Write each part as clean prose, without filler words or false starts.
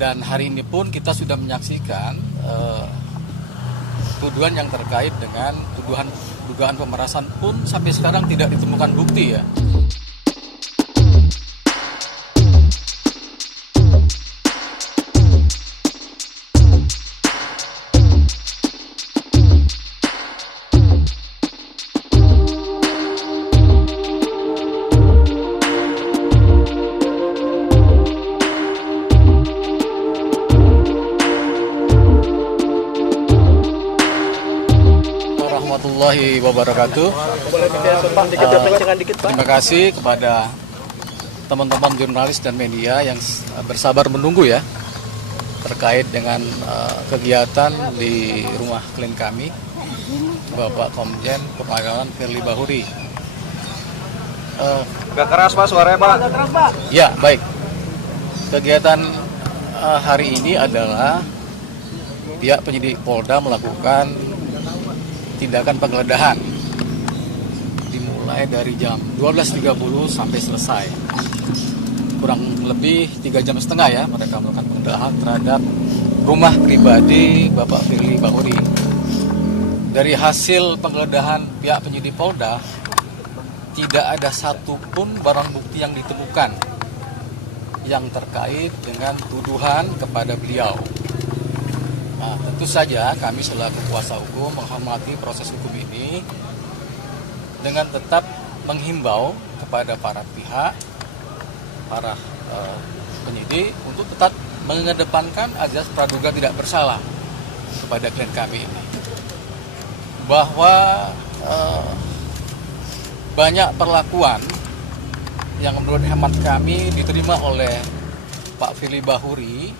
Dan hari ini pun kita sudah menyaksikan tuduhan yang terkait dengan dugaan pemerasan pun sampai sekarang tidak ditemukan bukti ya. Warahmatullahi wabarakatuh. Terima kasih kepada teman-teman jurnalis dan media yang bersabar menunggu ya terkait dengan kegiatan di rumah klien kami, Bapak Komjen Purnawirawan Firly Bahuri. Gak keras Pak suaranya Pak. Ya baik. Kegiatan hari ini adalah pihak penyidik Polda melakukan tindakan penggeledahan dimulai dari jam 12.30 sampai selesai, kurang lebih 3,5 jam ya mereka melakukan penggeledahan terhadap rumah pribadi Bapak Firly Bahuri. Dari hasil penggeledahan pihak penyidik Polda tidak ada satupun barang bukti yang ditemukan yang terkait dengan tuduhan kepada beliau. Nah, tentu saja kami selaku kuasa hukum menghormati proses hukum ini dengan tetap menghimbau kepada para pihak, para penyidik untuk tetap mengedepankan azas praduga tidak bersalah kepada klien kami ini. Bahwa banyak perlakuan yang menurut hemat kami diterima oleh Pak Firly Bahuri,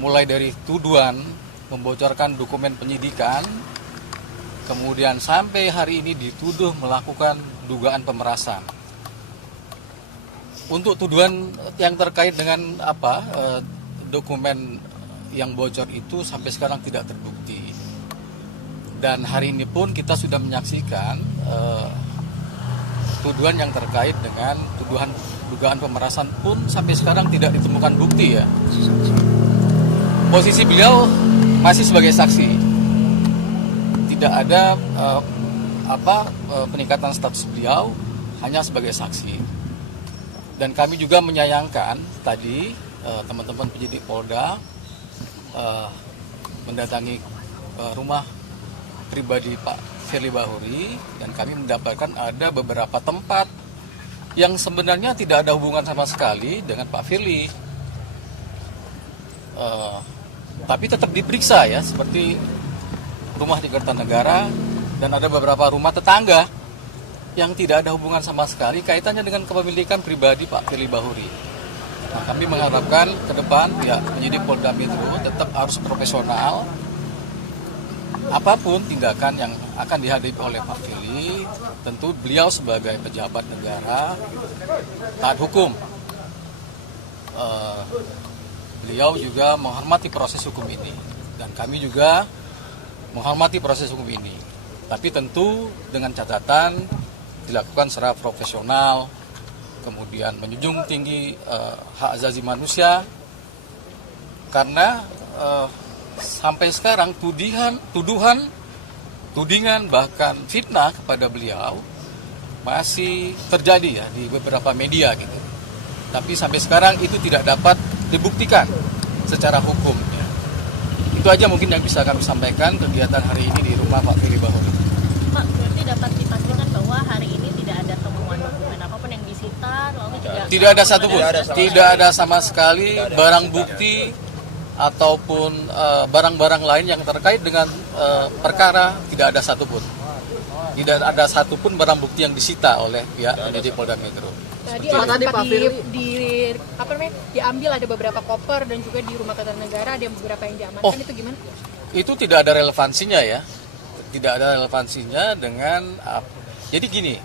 mulai dari tuduhan membocorkan dokumen penyidikan, kemudian sampai hari ini dituduh melakukan dugaan pemerasan. Untuk tuduhan yang terkait dengan dokumen yang bocor itu sampai sekarang tidak terbukti. Dan hari ini pun kita sudah menyaksikan tuduhan yang terkait dengan dugaan pemerasan pun sampai sekarang tidak ditemukan bukti ya. Posisi beliau masih sebagai saksi, tidak ada peningkatan status beliau, hanya sebagai saksi. Dan kami juga menyayangkan tadi teman-teman penyidik Polda mendatangi rumah pribadi Pak Firly Bahuri, dan kami mendapatkan ada beberapa tempat yang sebenarnya tidak ada hubungan sama sekali dengan Pak Firly. Tapi tetap diperiksa ya, seperti rumah di Kertanegara dan ada beberapa rumah tetangga yang tidak ada hubungan sama sekali kaitannya dengan kepemilikan pribadi Pak Firly Bahuri. Nah, kami mengharapkan ke depan ya penyidik Polda Metro tetap harus profesional. Apapun tindakan yang akan dihadapi oleh Pak Firly, tentu beliau sebagai pejabat negara taat hukum. Beliau juga menghormati proses hukum ini, dan kami juga menghormati proses hukum ini. Tapi tentu dengan catatan dilakukan secara profesional, kemudian menjunjung tinggi hak asasi manusia, karena sampai sekarang tudingan bahkan fitnah kepada beliau masih terjadi ya di beberapa media gitu. Tapi sampai sekarang itu tidak dapat dibuktikan secara hukum ya. Itu aja mungkin yang bisa kami sampaikan kegiatan hari ini di rumah Pak Firly Bahuri. Pak, berarti dapat dipastikan bahwa hari ini tidak ada temuan dokumen apapun yang disita, lalu tidak ada satupun, tidak ada sama sekali barang bukti ataupun barang-barang lain yang terkait dengan perkara, tidak ada satupun. Tidak ada satupun barang bukti yang disita oleh pihak penyidik Polda Metro. Tadi diambil ada beberapa koper dan juga di rumah Kertanegara ada beberapa yang diamankan. Itu gimana? Itu tidak ada relevansinya ya, tidak ada relevansinya dengan. Jadi gini,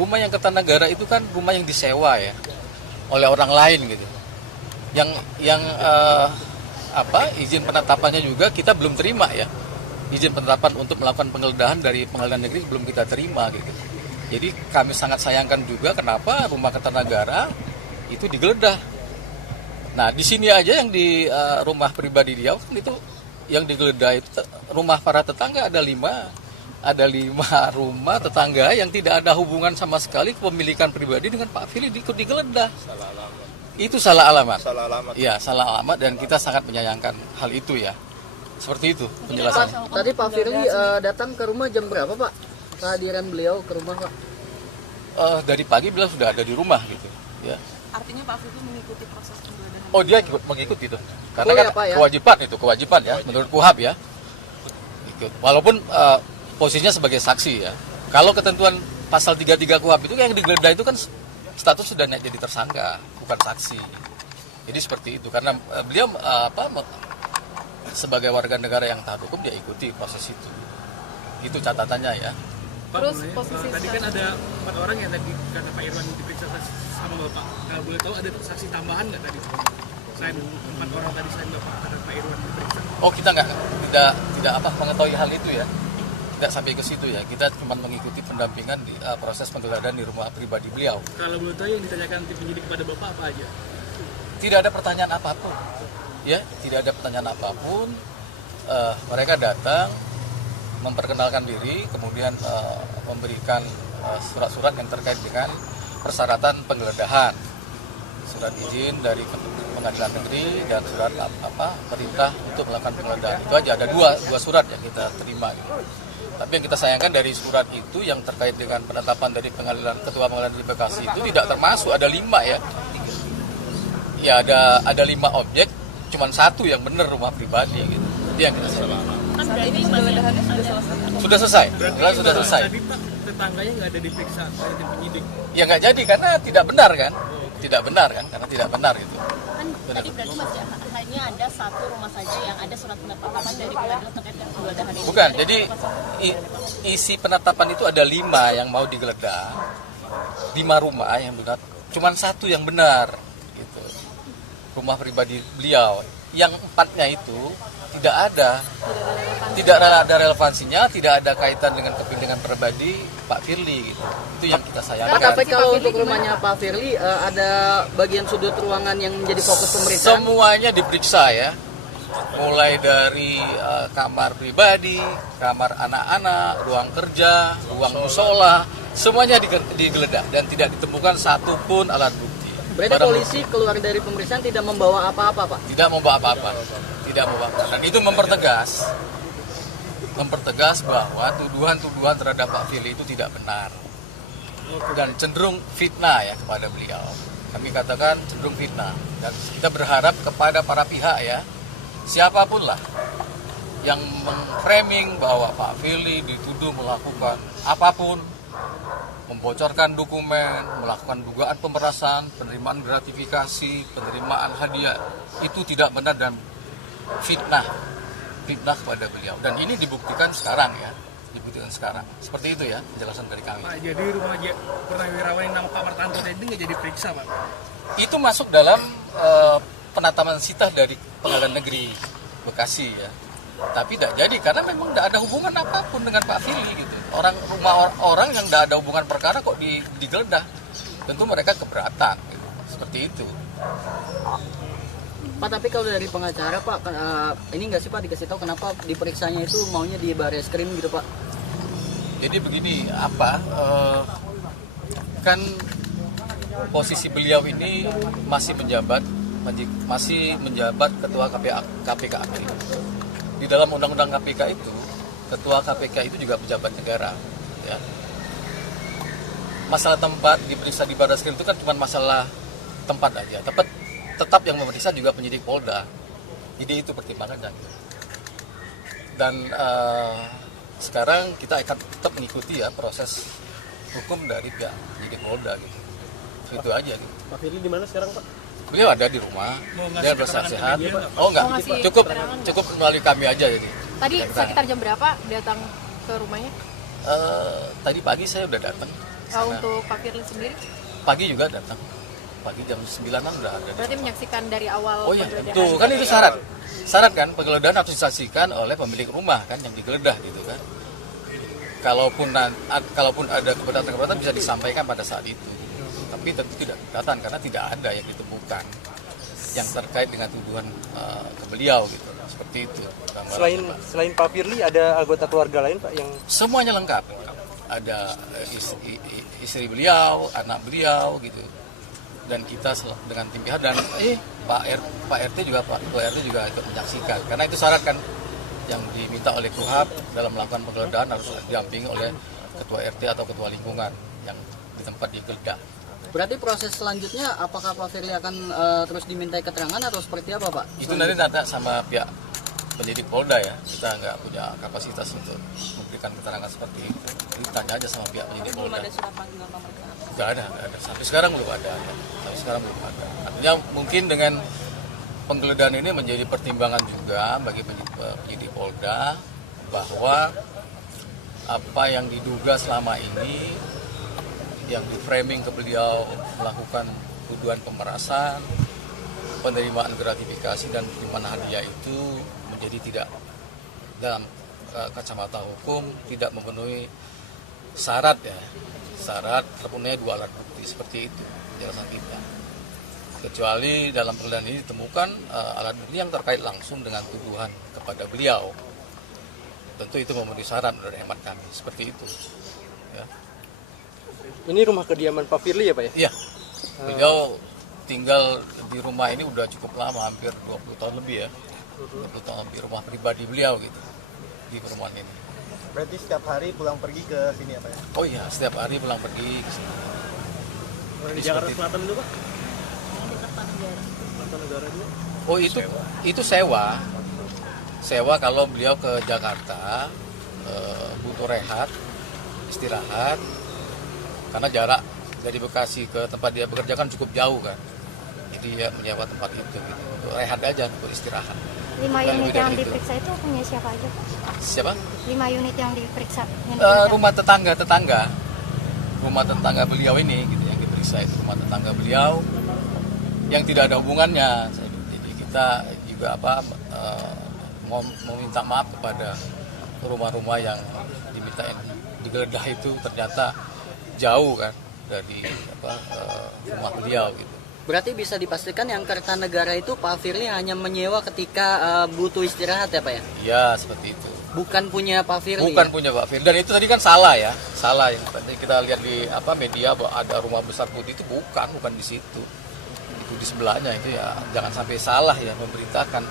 rumah yang Kertanegara itu kan rumah yang disewa ya oleh orang lain gitu. Yang izin penetapannya juga kita belum terima ya. Izin penetapan untuk melakukan penggeledahan dari Pengadilan Negeri belum kita terima gitu. Jadi kami sangat sayangkan juga kenapa rumah Kertanegara itu digeledah. Nah, di sini aja yang di rumah pribadi dia kan itu yang digeledah itu rumah para tetangga ada 5 rumah tetangga yang tidak ada hubungan sama sekali kepemilikan pribadi dengan Pak Firly ikut digeledah. Itu salah alamat. Salah alamat. Iya, salah alamat dan kita sangat menyayangkan hal itu ya. Seperti itu penjelasannya. Tadi Pak Firly datang ke rumah jam berapa Pak? Kehadiran beliau ke rumah Pak? Dari pagi beliau sudah ada di rumah gitu. Ya. Artinya Pak Firly mengikuti proses penggeledahan. Oh, dia mengikuti itu. Karena Oh, kan ya, Pak, ya. kewajiban ya menurut KUHAP ya. Ikut. Walaupun posisinya sebagai saksi ya. Kalau ketentuan pasal 33 KUHAP itu yang digeledah itu kan status sudah naik jadi tersangka, bukan saksi. Jadi seperti itu karena beliau sebagai warga negara yang taat hukum dia ikuti proses itu. Itu catatannya ya. Pak, Terus boleh? posisi Tadi kan ada 4 orang yang tadi kata Pak Irwan diperiksa sama Bapak. Kalau boleh tahu ada saksi tambahan nggak tadi? Selain 4 orang tadi selain Bapak kata Pak Irwan diperiksa. Oh, kita tidak mengetahui hal itu ya. Tidak sampai ke situ ya. Kita cuma mengikuti pendampingan di proses penggeledahan di rumah pribadi beliau. Kalau boleh tahu yang ditanyakan tim penyidik kepada Bapak apa aja? Tidak ada pertanyaan apapun. Ya, tidak ada pertanyaan apapun. Mereka datang memperkenalkan diri, kemudian memberikan surat-surat yang terkait dengan persyaratan penggeledahan, surat izin dari pengadilan negeri dan surat perintah untuk melakukan penggeledahan. Itu aja ada dua surat yang kita terima. Gitu. Tapi yang kita sayangkan dari surat itu yang terkait dengan penetapan dari ketua pengadilan di Bekasi itu tidak termasuk, ada 5 ya. Ya ada 5 objek, cuman 1 yang benar rumah pribadi gitu. Itu yang kita sayangkan. Kan berarti penggeledahannya sudah selesai. Sudah selesai. Sudah selesai. Tadi Pak tetangganya nggak ada diperiksa oleh tim penyidik. Ya nggak jadi karena tidak benar kan? Tidak benar kan? Karena tidak benar itu. Kan tadi berarti masih hanya ada 1 rumah saja yang ada surat penetapan dari pengadilan terkait dengan penggeledahan ini. Bukan. Jadi isi penetapan itu ada 5 yang mau digeledah. 5 rumah yang benar. Cuman 1 yang benar gitu. Rumah pribadi beliau. Yang 4-nya itu tidak ada relevansinya, tidak ada kaitan dengan kepentingan pribadi Pak Firly gitu. Itu yang kita sayangkan. Tapi kalau untuk rumahnya Pak Firly ada bagian sudut ruangan yang menjadi fokus pemeriksaan? Semuanya diperiksa ya. Mulai dari kamar pribadi, kamar anak-anak, ruang kerja, ruang musola, semuanya digeledah dan tidak ditemukan satupun alat bukti. Berarti polisi keluar dari pemeriksaan tidak membawa apa-apa Pak? Tidak membawa apa-apa. Tidak membawa apa-apa. Dan itu mempertegas bahwa tuduhan-tuduhan terhadap Pak Firly itu tidak benar. Dan cenderung fitnah ya kepada beliau. Kami katakan cenderung fitnah. Dan kita berharap kepada para pihak ya, siapapun lah yang meng-framing bahwa Pak Firly dituduh melakukan apapun, membocorkan dokumen, melakukan dugaan pemerasan, penerimaan gratifikasi, penerimaan hadiah, itu tidak benar dan fitnah kepada beliau. Dan ini dibuktikan sekarang ya, seperti itu ya penjelasan dari kami. Pak, jadi rumah Purnawirawan yang nama Pak Martanto tadi nggak jadi periksa Pak? Itu masuk dalam penetapan sitah dari Pengadilan Negeri Bekasi ya. Tapi tidak jadi karena memang tidak ada hubungan apapun dengan Pak Firly gitu. Rumah orang yang tidak ada hubungan perkara kok digeledah. Tentu mereka keberatan gitu. Seperti itu. Pak, tapi kalau dari pengacara Pak, ini nggak sih Pak dikasih tahu kenapa diperiksanya itu maunya di Barreskrim gitu Pak? Jadi begini, kan posisi beliau ini masih menjabat ketua KPK aktif. Di dalam undang-undang KPK itu, ketua KPK itu juga pejabat negara. Ya. Masalah tempat diperiksa di Barreskrim itu kan cuma masalah tempat aja. Tetap yang memeriksa juga penyidik Polda. Jadi itu pertimbangannya. Dan sekarang kita akan tetap mengikuti ya proses hukum dari pihak penyidik Polda gitu. Itu aja gitu. Pak Firly di mana sekarang Pak? Beliau ada di rumah, dia bersehat. Oh enggak, ngasih cukup melalui kami aja jadi. Tadi sekitar jam berapa datang ke rumahnya? Tadi pagi saya udah datang. Untuk Pak Firly sendiri? Pagi juga datang. Pagi jam 9-an udah ada. Berarti menyaksikan dari awal Oh iya, penggeledahan. itu kan itu syarat. Syarat kan penggeledahan harus disaksikan oleh pemilik rumah kan yang digeledah gitu kan. Kalaupun ada keberatan bisa disampaikan pada saat itu. Tapi tentu tidak kelihatan karena tidak ada yang ditemukan. yang terkait dengan tuduhan ke beliau gitu. Seperti itu. Selain Pak Firly ada anggota keluarga lain Pak yang Semuanya lengkap. Ada istri beliau, anak beliau gitu. Dan kita dengan tim pihak dan Pak RT juga ikut menyaksikan. Karena itu syarat kan yang diminta oleh KUHAP dalam melakukan penggeledahan harus didampingi oleh ketua RT atau ketua lingkungan yang di tempat digeledah. Berarti proses selanjutnya apakah Pak Firly akan terus dimintai keterangan atau seperti apa Pak? Itu nanti nanya sama pihak penyidik Polda ya. Kita nggak punya kapasitas untuk memberikan keterangan seperti itu. Jadi tanya aja sama pihak penyidik Belum Polda. ada surat panggilan pemeriksaan. Nggak ada. Sampai sekarang belum ada. Artinya mungkin dengan penggeledahan ini menjadi pertimbangan juga bagi penyidik Polda bahwa apa yang diduga selama ini yang di framing ke beliau melakukan tuduhan pemerasan, penerimaan gratifikasi dan penerimaan hadiah itu menjadi tidak dalam kacamata hukum tidak memenuhi syarat terpenuhi 2 alat bukti seperti itu penjelasan kita. Kecuali dalam penggeledahan ini ditemukan alat bukti yang terkait langsung dengan tuduhan kepada beliau. Tentu itu memenuhi syarat menurut hemat kami seperti itu. Ya. ini rumah kediaman Pak Firly ya Pak ya? Iya, beliau tinggal di rumah ini udah cukup lama, hampir 20 tahun lebih ya. 20 tahun lebih, rumah pribadi beliau gitu, di perumahan ini. Berarti setiap hari pulang pergi ke sini ya Pak ya? Oh iya, setiap hari pulang pergi ke sini. Di Jakarta Selatan itu Pak? Di Kertanegara. Kertanegara juga? Oh itu sewa kalau beliau ke Jakarta butuh rehat, istirahat, karena jarak dari Bekasi ke tempat dia bekerja kan cukup jauh kan, jadi dia menyewa tempat itu gitu. Untuk rehat aja, untuk istirahat. 5 unit yang diperiksa itu punya siapa aja? Siapa? 5 unit yang diperiksa. Rumah tetangga beliau ini gitu yang diperiksa itu rumah tetangga beliau yang tidak ada hubungannya. Jadi kita juga mau meminta maaf kepada rumah-rumah yang dimintain digeledah itu ternyata jauh kan dari rumah beliau gitu. Berarti bisa dipastikan yang Kertanegara itu Pak Firly hanya menyewa ketika butuh istirahat ya Pak ya? Iya, seperti itu. Bukan punya Pak Firly. Bukan ya? punya Pak Firly. Dan itu tadi kan salah yang tadi kita lihat di media bahwa ada rumah besar putih itu bukan di situ. Itu di sebelahnya itu ya, jangan sampai salah ya memberitakan.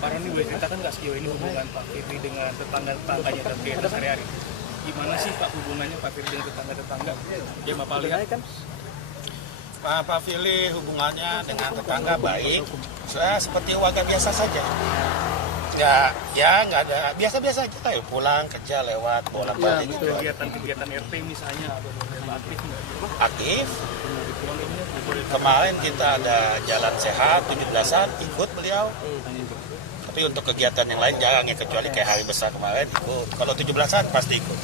Pak Roni boleh ceritakan nggak sejauh ini hubungan Pak Firly dengan tetangga-tetangganya dan kegiatan sehari-hari? Gimana sih Pak hubungannya Pak Firly dengan tetangga-tetangga? Yang Bapak lihat kan? Pak Firly hubungannya dengan tetangga baik, saya seperti warga biasa saja. Ya nggak ada, biasa-biasa aja kayak pulang kerja lewat bolak-balik. Kegiatan RT misalnya aktif nggak? Aktif. Kemarin kita ada jalan sehat 17-an ikut beliau. Tapi untuk kegiatan yang lain jarang ya, kecuali kayak hari besar kemarin ikut. Kalau 17-an pasti ikut.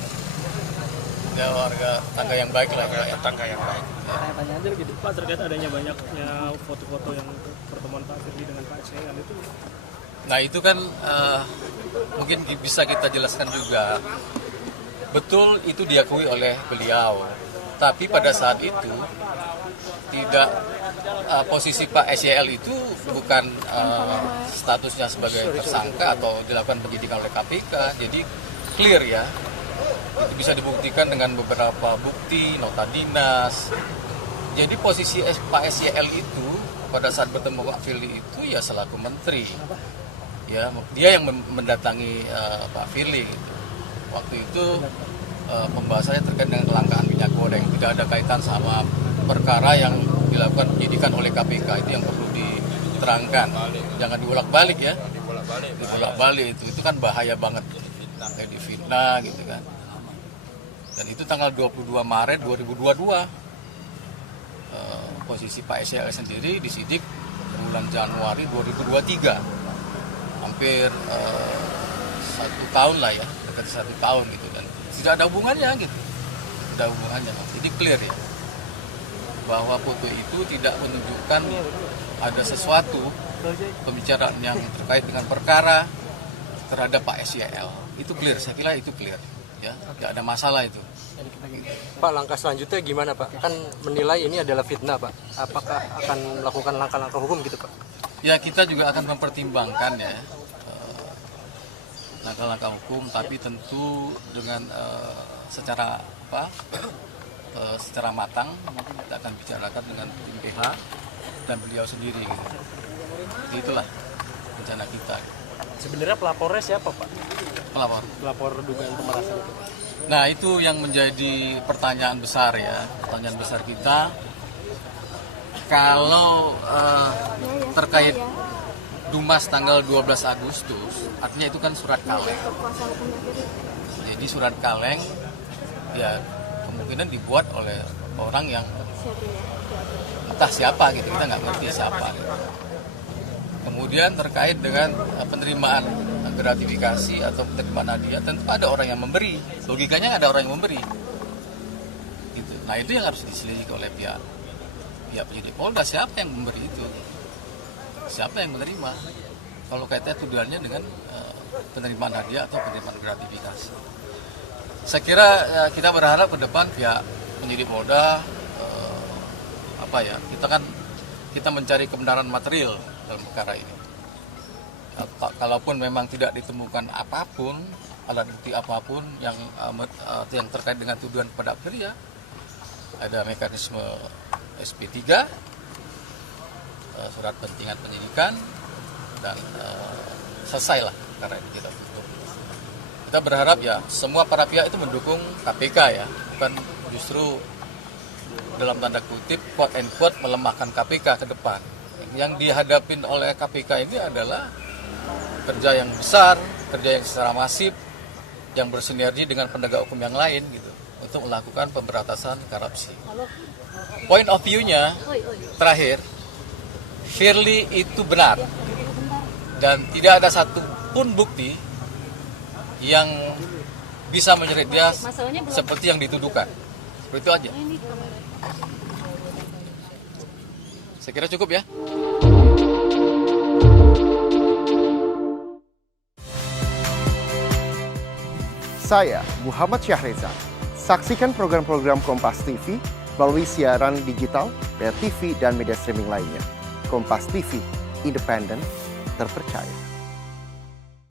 Ya warga tetangga yang baik lah. Tetangga yang baik. Tanya aja gitu Pak, terkait adanya banyaknya foto-foto yang pertemuan Pak Firly dengan Pak SCL itu. Nah itu kan mungkin bisa kita jelaskan juga. Betul itu diakui oleh beliau. Tapi pada saat itu tidak posisi Pak SCL itu bukan statusnya sebagai tersangka atau dilakukan penyidikan oleh KPK. Jadi clear ya. Itu bisa dibuktikan dengan beberapa bukti, nota dinas. Jadi posisi Pak SCL itu pada saat bertemu Pak Firly itu ya selaku menteri. Ya, dia yang mendatangi Pak Firly gitu. Waktu itu pembahasannya terkait dengan kelangkaan minyak goreng, tidak ada kaitan sama perkara yang dilakukan penyidikan oleh KPK. Itu yang perlu diterangkan. Jangan dibolak-balik ya. Dibolak-balik itu kan bahaya banget. Kayak difitnah gitu kan. Dan itu tanggal 22 Maret 2022. Posisi Pak SCL sendiri disidik bulan Januari 2023. Hampir 1 tahun lah ya, dekat 1 tahun gitu kan. Tidak ada hubungannya gitu. Tidak ada hubungannya. Jadi clear ya. Bahwa foto itu tidak menunjukkan ada sesuatu pembicaraan yang terkait dengan perkara terhadap Pak SCL. Itu clear, saya kira itu clear. Ya, tidak ada masalah itu. Pak, langkah selanjutnya gimana Pak? Kan menilai ini adalah fitnah Pak. Apakah akan melakukan langkah-langkah hukum gitu Pak? Ya kita juga akan mempertimbangkan ya langkah-langkah hukum, tapi tentu dengan secara secara matang nanti kita akan bicarakan dengan tim PH dan beliau sendiri. Gitu. Jadi itulah rencana kita. Sebenarnya pelapornya siapa Pak? Pelapor dugaan pemerasan itu. Nah itu yang menjadi pertanyaan besar ya, pertanyaan besar kita. Kalau terkait Dumas tanggal 12 Agustus, artinya itu kan surat kaleng. Jadi surat kaleng ya kemungkinan dibuat oleh orang yang entah siapa gitu, kita nggak ngerti siapa. Gitu. Kemudian terkait dengan penerimaan gratifikasi atau penerimaan hadiah, tentu ada orang yang memberi. Logikanya ada orang yang memberi. Gitu. Nah itu yang harus diselidiki oleh pihak penyidik Polda, siapa yang memberi itu, siapa yang menerima. Kalau kaitannya tuduhannya dengan penerimaan hadiah atau penerimaan gratifikasi. Saya kira kita berharap ke depan pihak penyidik Polda kita mencari kebenaran material dalam perkara ini. Kalaupun memang tidak ditemukan apapun, alat bukti apapun yang terkait dengan tuduhan kepada Firly, ada mekanisme SP3, surat pentingan penyidikan, dan selesailah perkara ini kita tutup. Kita berharap ya semua para pihak itu mendukung KPK ya, bukan justru dalam tanda kutip quote and quote melemahkan KPK ke depan. Yang dihadapin oleh KPK ini adalah kerja yang besar, kerja yang secara masif, yang bersinergi dengan penegak hukum yang lain gitu untuk melakukan pemberantasan korupsi. Point of view-nya terakhir, Firly itu benar dan tidak ada satupun bukti yang bisa menyeret dia seperti yang dituduhkan. Seperti itu aja. Saya kira cukup ya. Saya Muhammad Syahreza. Saksikan program-program Kompas TV melalui siaran digital, pay TV, dan media streaming lainnya. Kompas TV, independen, terpercaya.